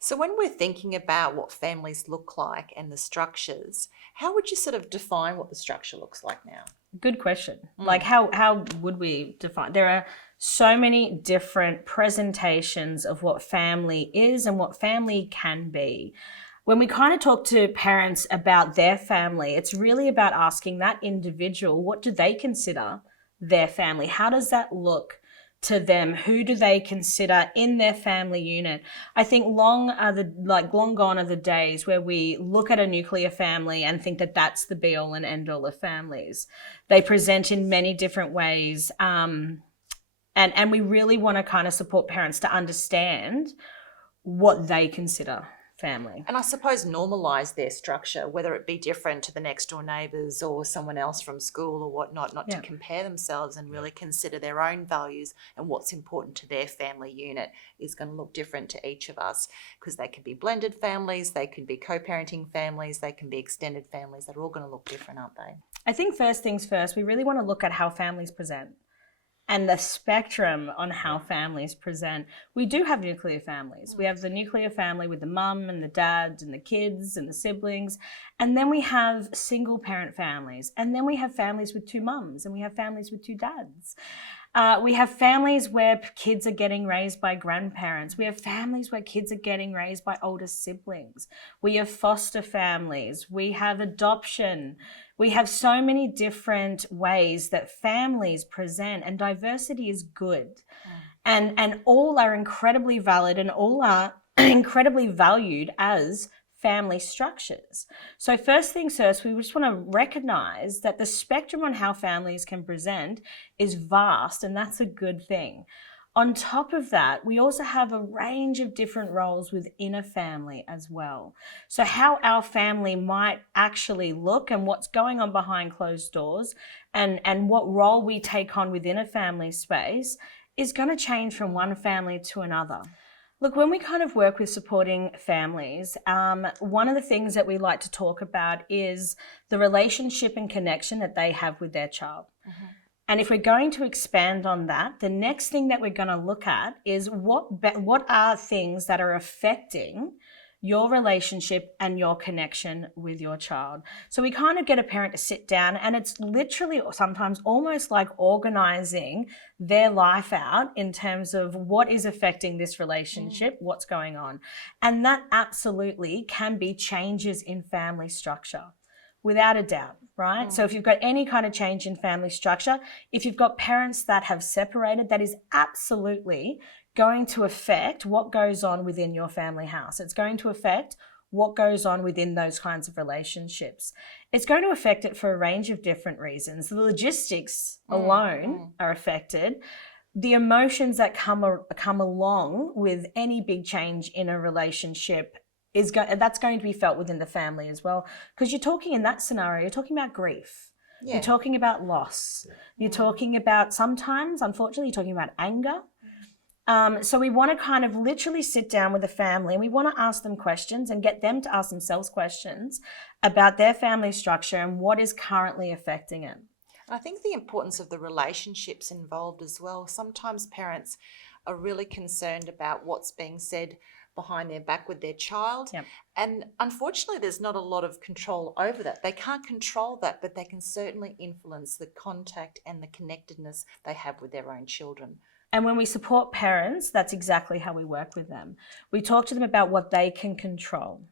So when we're thinking about what families look like and the structures, how would you sort of define what the structure looks like now? Good question. Like how would we define? There are so many different presentations of what family is and what family can be. When we kind of talk to parents about their family, it's really about asking that individual, what do they consider their family? How does that look to them? Who do they consider in their family unit? I think long gone are the days where we look at a nuclear family and think that that's the be all and end all of families. They present in many different ways. And we really want to kind of support parents to understand what they consider family. And I suppose normalise their structure, whether it be different to the next door neighbours or someone else from school or whatnot, not to compare themselves, and really consider their own values and what's important to their family unit is going to look different to each of us, because they can be blended families, they can be co-parenting families, they can be extended families. They're all going to look different, aren't they? I think first things first, we really want to look at how families present and the spectrum on how families present. We do have nuclear families. We have the nuclear family with the mum and the dad and the kids and the siblings. And then we have single parent families. And then we have families with two mums, and we have families with two dads. We have families where kids are getting raised by grandparents. We have families where kids are getting raised by older siblings. We have foster families. We have adoption. We have so many different ways that families present, and diversity is good. And all are incredibly valid, and all are incredibly valued as family structures. So first things first, we just want to recognize that the spectrum on how families can present is vast, and that's a good thing. On top of that, we also have a range of different roles within a family as well. So how our family might actually look and what's going on behind closed doors, and what role we take on within a family space is going to change from one family to another. Look, when we kind of work with supporting families, one of the things that we like to talk about is the relationship and connection that they have with their child. And if we're going to expand on that, the next thing that we're going to look at is what are things that are affecting your relationship and your connection with your child. So we kind of get a parent to sit down, and it's literally sometimes almost like organizing their life out in terms of what is affecting this relationship, what's going on. And that absolutely can be changes in family structure, without a doubt, right? So if you've got any kind of change in family structure, if you've got parents that have separated, that is absolutely going to affect what goes on within your family house. It's going to affect what goes on within those kinds of relationships. It's going to affect it for a range of different reasons. The logistics alone are affected. The emotions that come along with any big change in a relationship that's going to be felt within the family as well. Because you're talking in that scenario, you're talking about grief. You're talking about loss. You're talking about, sometimes, unfortunately, you're talking about anger. So we want to kind of literally sit down with the family, and we want to ask them questions and get them to ask themselves questions about their family structure and what is currently affecting it. I think the importance of the relationships involved as well. Sometimes parents are really concerned about what's being said behind their back with their child. And unfortunately, there's not a lot of control over that. They can't control that, but they can certainly influence the contact and the connectedness they have with their own children. And when we support parents, that's exactly how we work with them. We talk to them about what they can control.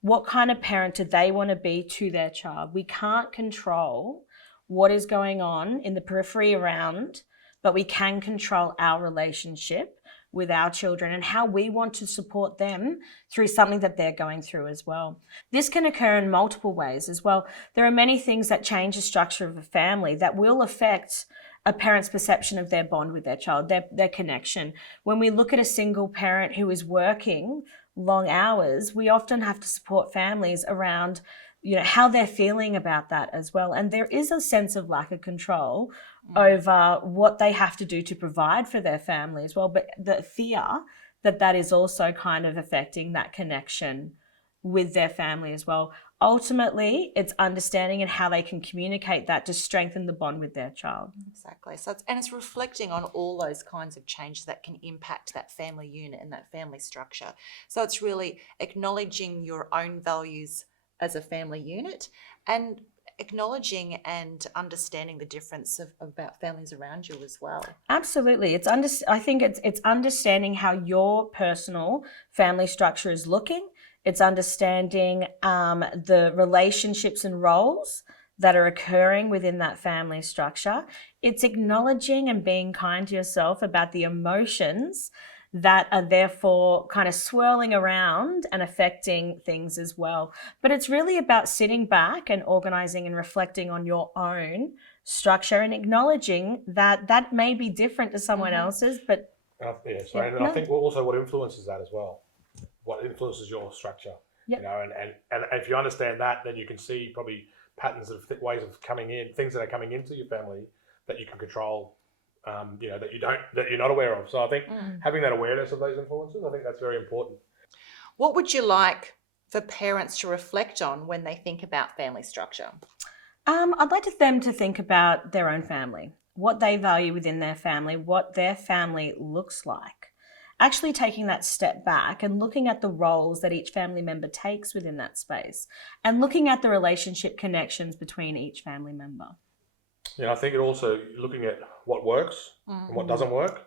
What kind of parent do they want to be to their child? We can't control what is going on in the periphery around, but we can control our relationship with our children and how we want to support them through something that they're going through as well. This can occur in multiple ways as well. There are many things that change the structure of a family that will affect a parent's perception of their bond with their child, their connection. When we look at a single parent who is working long hours, we often have to support families around how they're feeling about that as well. And there is a sense of lack of control over what they have to do to provide for their family as well. But the fear that is also kind of affecting that connection with their family as well. Ultimately, it's understanding and how they can communicate that to strengthen the bond with their child. Exactly. So it's reflecting on all those kinds of changes that can impact that family unit and that family structure. So it's really acknowledging your own values as a family unit and acknowledging and understanding the difference about families around you as well. Absolutely. I think it's understanding how your personal family structure is looking. It's understanding the relationships and roles that are occurring within that family structure. It's acknowledging and being kind to yourself about the emotions that are therefore kind of swirling around and affecting things as well. But it's really about sitting back and organizing and reflecting on your own structure and acknowledging that that may be different to someone else's, but and I think also what influences that as well. What influences your structure, you know, and if you understand that, then you can see probably patterns of ways of coming in, things that are coming into your family that you can control, you know, that you're not aware of. So I think having that awareness of those influences, I think that's very important. What would you like for parents to reflect on when they think about family structure? I'd like them to think about their own family, what they value within their family, what their family looks like. Actually taking that step back and looking at the roles that each family member takes within that space and looking at the relationship connections between each family member. Yeah, I think it also looking at what works and what doesn't work,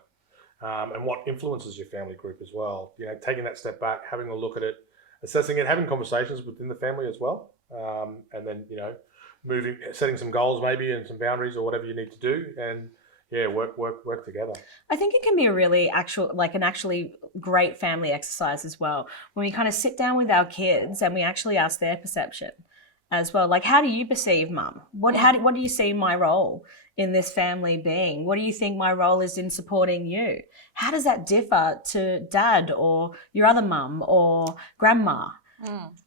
and what influences your family group as well. You know, taking that step back, having a look at it, assessing it, having conversations within the family as well, and then, you know, setting some goals maybe and some boundaries or whatever you need to do, and work together. I think it can be a really actually great family exercise as well, when we kind of sit down with our kids and we actually ask their perception as well. Like, how do you perceive mum? What do you see my role in this family being? What do you think my role is in supporting you? How does that differ to dad or your other mum or grandma?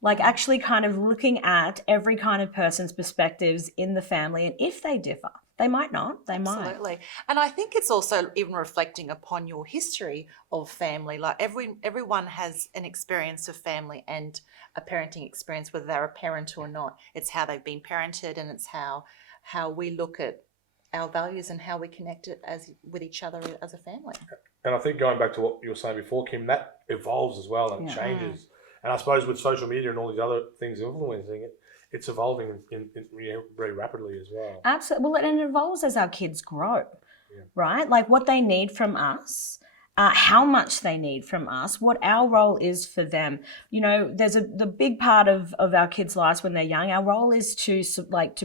Like actually kind of looking at every kind of person's perspectives in the family, and if they differ, they might not, they might. Absolutely. And I think it's also even reflecting upon your history of family. Like everyone has an experience of family and a parenting experience, whether they're a parent or not. It's how they've been parented, and it's how we look at our values and how we connect it with each other as a family. And I think going back to what you were saying before, Kim, that evolves as well and changes. And I suppose with social media and all these other things influeing it, it's evolving in very rapidly as well. Absolutely. Well, and it evolves as our kids grow, right? Like what they need from us, how much they need from us, what our role is for them. You know, there's the big part of our kids' lives when they're young. Our role is to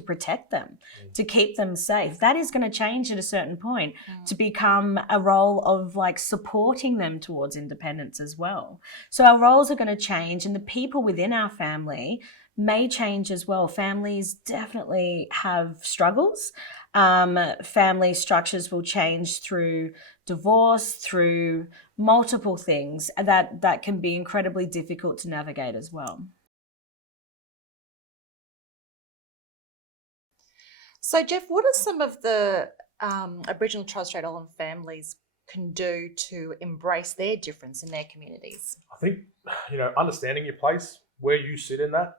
protect them, to keep them safe. That is going to change at a certain point to become a role of like supporting them towards independence as well. So our roles are going to change, and the people within our family may change as well. Families definitely have struggles. Family structures will change through divorce, through multiple things that can be incredibly difficult to navigate as well. So, Jeff, what are some of the Aboriginal and Torres Strait Islander families can do to embrace their difference in their communities? I think, you know, understanding your place, where you sit in that.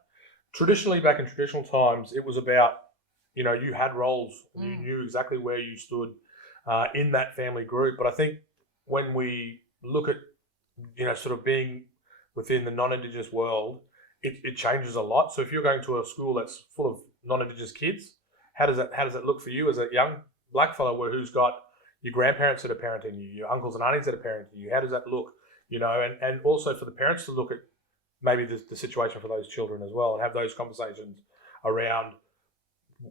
Traditionally, back in traditional times, it was about, you know, you had roles and you knew exactly where you stood in that family group. But I think when we look at, you know, sort of being within the non-Indigenous world, it changes a lot. So if you're going to a school that's full of non-Indigenous kids, how does that look for you as a young black fellow who's got your grandparents that are parenting you, your uncles and aunties that are parenting you? How does that look? You know, and also for the parents to look at maybe the situation for those children as well, and have those conversations around,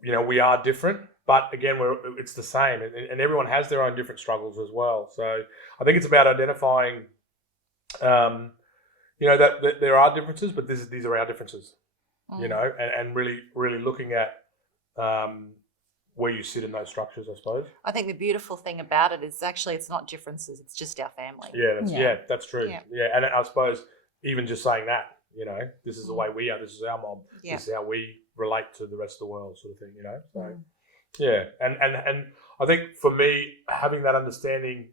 you know, we are different, but again, it's the same, and everyone has their own different struggles as well. So I think it's about identifying, you know, that there are differences, but these are our differences, you know, and really looking at where you sit in those structures, I suppose. I think the beautiful thing about it is actually it's not differences, it's just our family. That's true. Yeah, and I suppose even just saying that, you know, this is the way we are, this is our mob, this is how we relate to the rest of the world, sort of thing, you know. So and I think for me, having that understanding,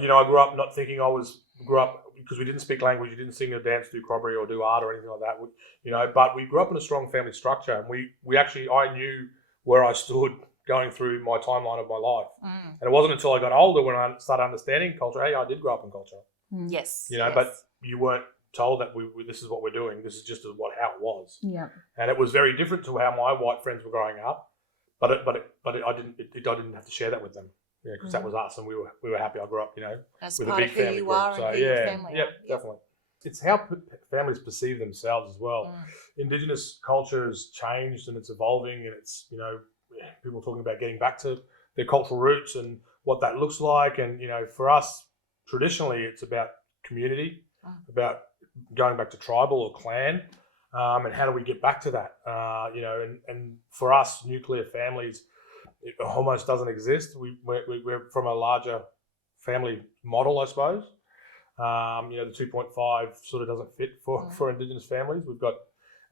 you know, I grew up not thinking I was grew up, because we didn't speak language, you didn't sing or dance, do corroboree or do art or anything like that. But we grew up in a strong family structure, and I knew where I stood going through my timeline of my life. And it wasn't until I got older when I started understanding culture. Hey, I did grow up in culture, Yes. but you weren't told that this is what we're doing. This is just how it was. Yeah. And it was very different to how my white friends were growing up. But I didn't have to share that with them. Yeah, because that was us, and we were happy. I grew up, As with a part big of who family you group. are So and who your family yeah, are. definitely. It's how families perceive themselves as well. Indigenous culture has changed and it's evolving, and it's people talking about getting back to their cultural roots and what that looks like. And for us, traditionally, it's about community, about going back to tribal or clan, and how do we get back to that? And for us, nuclear families, it almost doesn't exist. We're from a larger family model, I suppose. The 2.5 sort of doesn't fit for Indigenous families. We've got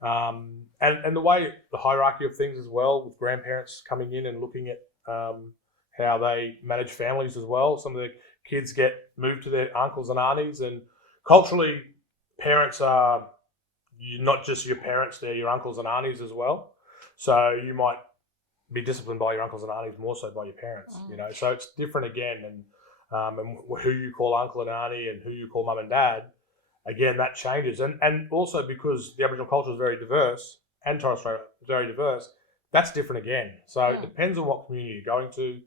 and the way the hierarchy of things as well, with grandparents coming in and looking at how they manage families as well. Some of the kids get moved to their uncles and aunties, and culturally, parents are not just your parents; they're your uncles and aunties as well. So you might be disciplined by your uncles and aunties more so by your parents. So it's different again, and who you call uncle and auntie and who you call mum and dad, again, that changes. And also because the Aboriginal culture is very diverse, and Torres Strait is very diverse, that's different again. So it depends on what community you're going to,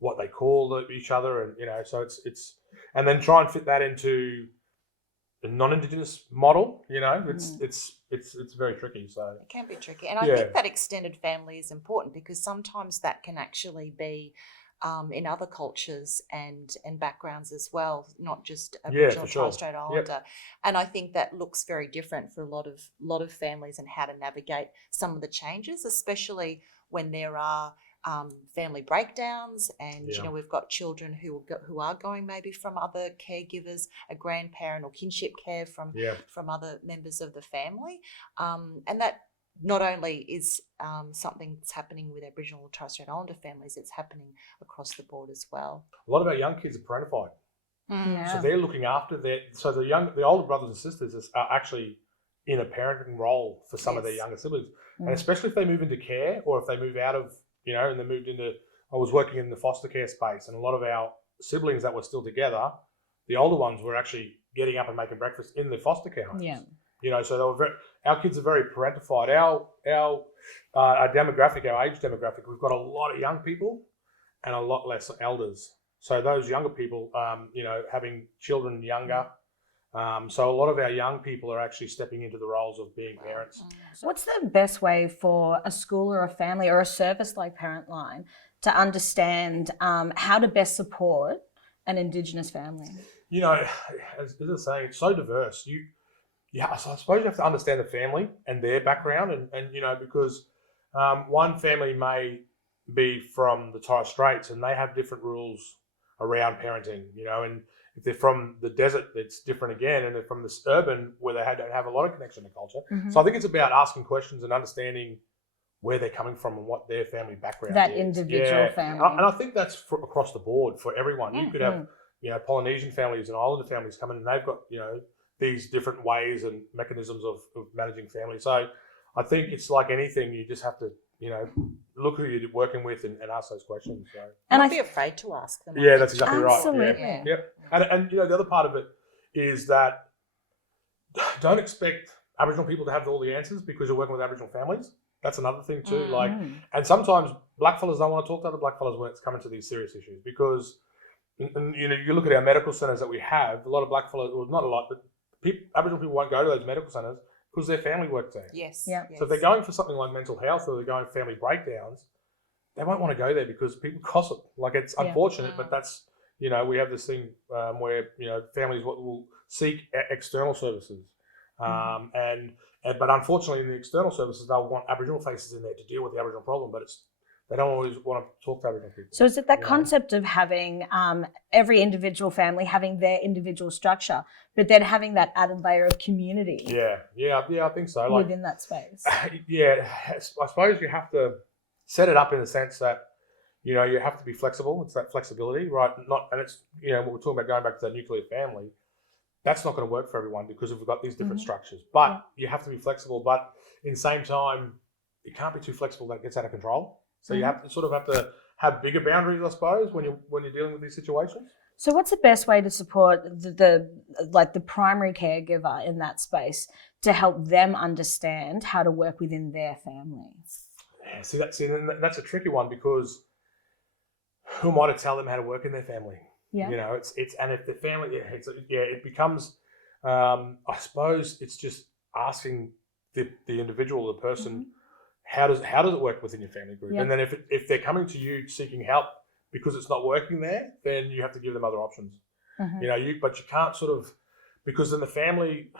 what they call each other, and so it's and then try and fit that into the non-Indigenous model. It's very tricky. So it can be tricky, and I think that extended family is important, because sometimes that can actually be in other cultures and backgrounds as well, not just Aboriginal and Torres Strait Islander. And I think that looks very different for a lot of families, and how to navigate some of the changes, especially when there are family breakdowns, and we've got children who are going maybe from other caregivers, a grandparent or kinship care from other members of the family, and that not only is something that's happening with Aboriginal or Torres Strait Islander families, it's happening across the board as well. A lot of our young kids are parentified, so they're looking after the older brothers and sisters are actually in a parenting role for some of their younger siblings, and especially if they move into care, or if they move out of and they moved into. I was working in the foster care space, and a lot of our siblings that were still together, the older ones were actually getting up and making breakfast in the foster care homes. So they were our kids are very parentified. Our demographic, our age demographic, we've got a lot of young people and a lot less elders. So those younger people, having children younger. So a lot of our young people are actually stepping into the roles of being parents. What's the best way for a school or a family or a service like Parentline to understand how to best support an Indigenous family? As I was saying, it's so diverse. So I suppose you have to understand the family and their background, and because one family may be from the Torres Straits and they have different rules around parenting, and if they're from the desert, it's different again, and they're from this urban where they don't have a lot of connection to culture. So I think it's about asking questions and understanding where they're coming from and what their family background that is. individual family. And I think that's across the board for everyone. You could have Polynesian families and Islander families come in, and they've got these different ways and mechanisms of managing families. So I think it's like anything, you just have to look who you're working with and ask those questions. So. And I'd be afraid to ask them. Yeah, that's exactly right. Absolutely. Yep. And the other part of it is that don't expect Aboriginal people to have all the answers because you're working with Aboriginal families. That's another thing too. And sometimes blackfellas don't want to talk to other blackfellas when it's coming to these serious issues, because you look at our medical centres that we have, a lot of blackfellas, well, not a lot, but Aboriginal people won't go to those medical centres because their family works there. Yes. Yeah. So if they're going for something like mental health, or they're going for family breakdowns, they won't want to go there because people gossip. Like, it's unfortunate, but that's, we have this thing where, families will seek external services. But unfortunately in the external services, they'll want Aboriginal faces in there to deal with the Aboriginal problem, but they don't always want to talk to Aboriginal people. So is it that concept of having every individual family having their individual structure, but then having that added layer of community? Yeah, I think so. Within that space. I suppose you have to set it up in the sense that, you have to be flexible. It's that flexibility, right? And it's, what we're talking about, going back to that nuclear family. that's not going to work for everyone because we've got these different Mhm. structures. But Yeah. you have to be flexible. But in the same time, you can't be too flexible that it gets out of control. So you have to sort of have to have bigger boundaries, I suppose, when you're dealing with these situations. So what's the best way to support the primary caregiver in that space to help them understand how to work within their family? Yeah, that's a tricky one because who am I to tell them how to work in their family? Yeah. You know, it's and if the family, it becomes. I suppose it's just asking the individual, the person, how does it work within your family group, Yeah. and then if they're coming to you seeking help because it's not working there, then you have to give them other options. Mhm. You know, but you can't sort of, because then the family,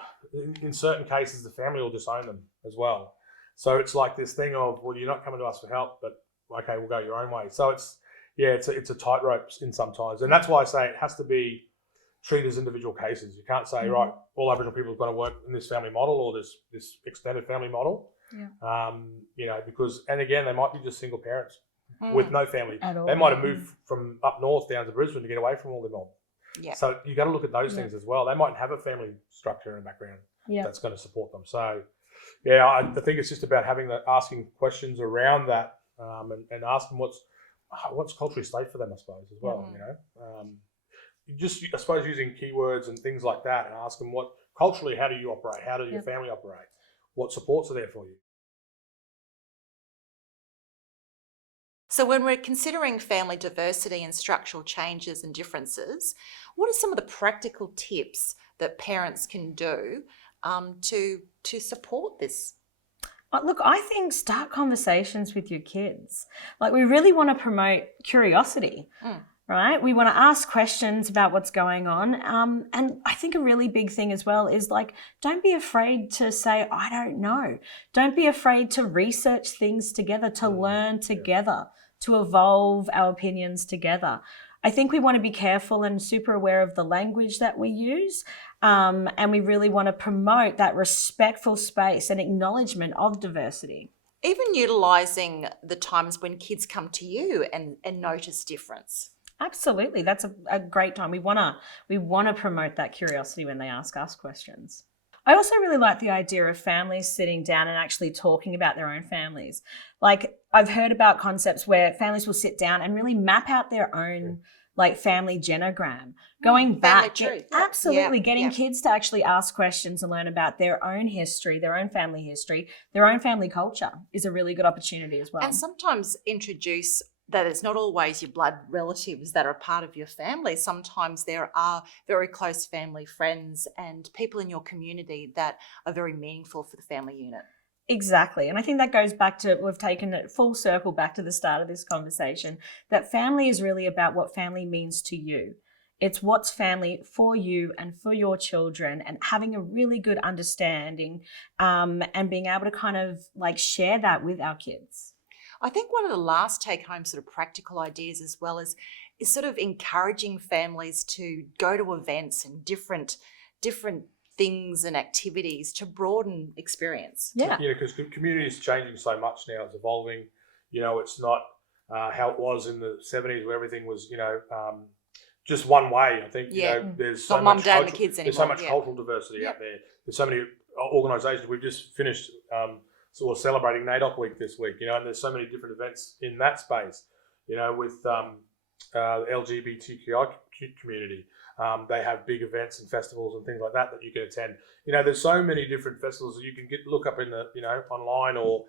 in certain cases, the family will disown them as well. So it's like this thing of, well, you're not coming to us for help, but okay, we'll go your own way. So it's a tightrope in sometimes, and that's why I say it has to be treated as individual cases. You can't say, right, all Aboriginal people are going to work in this family model or this extended family model. Yeah. You know, because, and again, they might be just single parents Mm. with no family. At all. They might have moved from up north down to Brisbane to get away from all their mom. Yeah. So you got to look at those Yeah. things as well. They might have a family structure in the background Yeah. that's going to support them. So, yeah, I think it's just about asking questions around that, and asking what's culturally safe for them, I suppose, as well. You know, I suppose using keywords and things like that, and ask them what culturally, how do you operate? How does your family operate? What supports are there for you? So when we're considering family diversity and structural changes and differences, what are some of the practical tips that parents can do to support this? Look, I think start conversations with your kids. Like, we really want to promote curiosity, right? We want to ask questions about what's going on. And I think a really big thing as well is, like, don't be afraid to say, I don't know. Don't be afraid to research things together, to learn together, to evolve our opinions together. I think we want to be careful and super aware of the language that we use. And we really want to promote that respectful space and acknowledgement of diversity. Even utilising the times when kids come to you and notice difference. Absolutely. That's a great time. We want to promote that curiosity when they ask us questions. I also really like the idea of families sitting down and actually talking about their own families. Like, I've heard about concepts where families will sit down and really map out their own like family genogram, going back, tree. Absolutely, getting Yeah. kids to actually ask questions and learn about their own history, their own family history, their own family culture is a really good opportunity as well. And sometimes introduce that it's not always your blood relatives that are part of your family. Sometimes there are very close family friends and people in your community that are very meaningful for the family unit. Exactly. And I think that goes back to, we've taken it full circle back to the start of this conversation, that family is really about what family means to you. It's what's family for you and for your children, and having a really good understanding and being able to kind of like share that with our kids. I think one of the last take-home sort of practical ideas as well is sort of encouraging families to go to events and different things and activities to broaden experience. Yeah. You know, because community is changing so much now. It's evolving. You know, it's not how it was in the 70s where everything was, you know, just one way. I think, you know, there's so Not mum, much dad, and the kids there's so anymore. much cultural diversity out there. There's so many organisations. We've just finished sort of celebrating NAIDOC Week this week, you know, and there's so many different events in that space, you know, with the LGBTQI community. They have big events and festivals and things like that you can attend. You know, there's so many different festivals that you can look up in the, you know, online or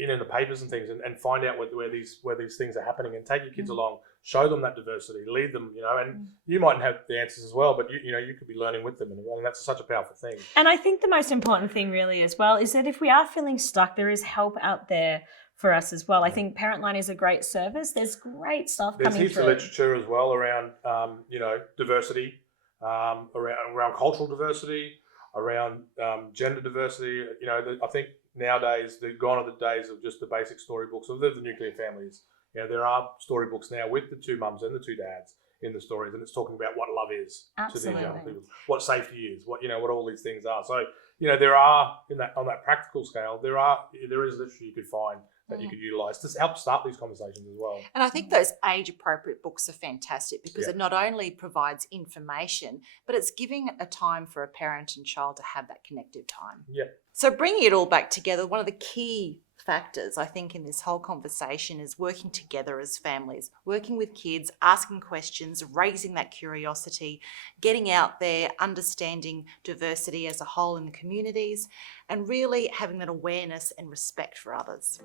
in the papers and things, and find out where these things are happening, and take your kids along, show them that diversity, lead them, you know, and you mightn't have the answers as well, but you know, you could be learning with them, and that's such a powerful thing. And I think the most important thing really as well is that if we are feeling stuck, there is help out there for us as well. I think Parentline is a great service. There's great stuff There's coming heaps through. of literature as well around, you know, diversity, around cultural diversity, around gender diversity. You know, I think nowadays gone are the days of just the basic storybooks of the nuclear families. You know, there are storybooks now with the two mums and the two dads in the stories, and it's talking about what love is to these young Absolutely. people, what safety is, what, you know, what all these things are. So there are on that practical scale, there is literature you could find that you could utilise to help start these conversations as well. And I think those age-appropriate books are fantastic because it not only provides information, but it's giving a time for a parent and child to have that connective time. Yeah. So bringing it all back together, one of the key factors I think in this whole conversation is working together as families, working with kids, asking questions, raising that curiosity, getting out there, understanding diversity as a whole in the communities, and really having that awareness and respect for others.